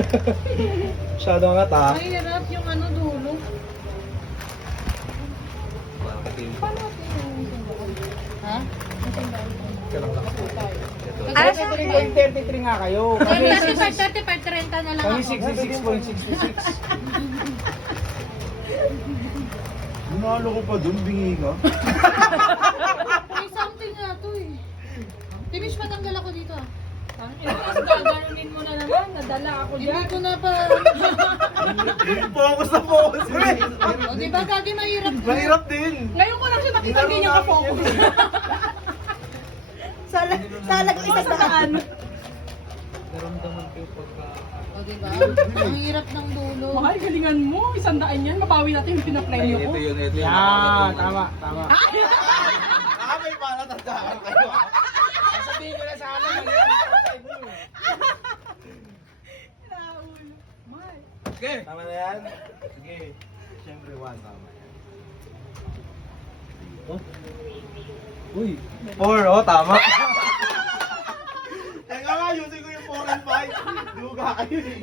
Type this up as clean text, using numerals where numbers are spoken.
Masyado angat ah. Ay, hirap yung ano dulo. Paano natin yung sundukan? Ha? Yung sundukan. Ay, 33 nga kayo. Kami 35, 30 na lang kami ako. 66.66. Nanalo ko pa dun, bingi ka. May something nga to eh. Finish matanggal ako dito ah. Gaganunin mo na naman, nadala ako Hindi dyan. ko na pa... Focus na focus. O diba gagi mahirap na. Mahirap din. Ngayon ko lang siya nakita hindi niya ka-focus. Salag ko isa sa ano. Naramdaman ko yung pagka... O diba? Ang hirap ng dulo. Mahal, galingan mo. 100 yan. Mabawi natin yung pinapremyo ko. ito yun. Yan, tama. May palatandaan kayo. Sabihin ko na sana, mali ang time mo. Mahal. Sige. Tama na yan? Sige. Siyempre, 1 tama yan. Uy. 4, oh, tama. Teka nga, ayusin ko yung 4 and 5. Duga kayo eh.